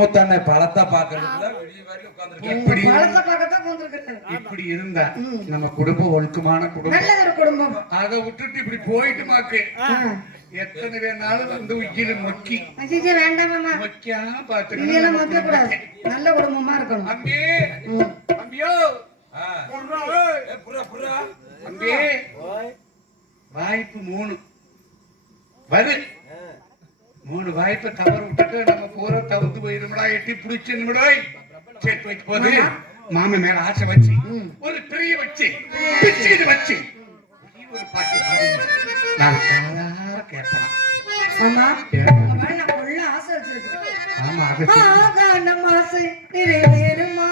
முத்தான பழத்தை பாக்குறதுல இப்படி பழத்தை பார்க்கத்தான் போந்திருக்கேன். இப்படி இருந்தா நம்ம குடும்பம் ஒழுக்கமான குடும்பம், நல்ல ஒரு குடும்பம். அதை விட்டுட்டு இப்படி போயிட்டு மாக்கு எத்தனை வேணாலும் வந்து உயிரை மொக்கி வேண்டாமா மொக்கியாம பாத்து மொக்க கூடாது. நல்ல குடும்பமா இருக்கணும். அம்பே அம்பியோ அம்பே வாய்ப்பு 3 வரு 3 வாய்ப்பை தவறு விட்டுட்டு நம்ம பூரா தவிர்த்து போயிருந்தா எட்டி பிடிச்சிருந்தோய் சேர்த்து வைக்க போது மாம மேல ஆசை வச்சு ஒரு பெரிய வச்சு பிச்சுக்கிட்டு வச்சு ஒரு பாட்டு நான் காதார கேட்பேன். ஆமா நான் கொள்ள ஆசை வச்சிருக்கேன். ஆமா ஆசை நிறைவேறுமா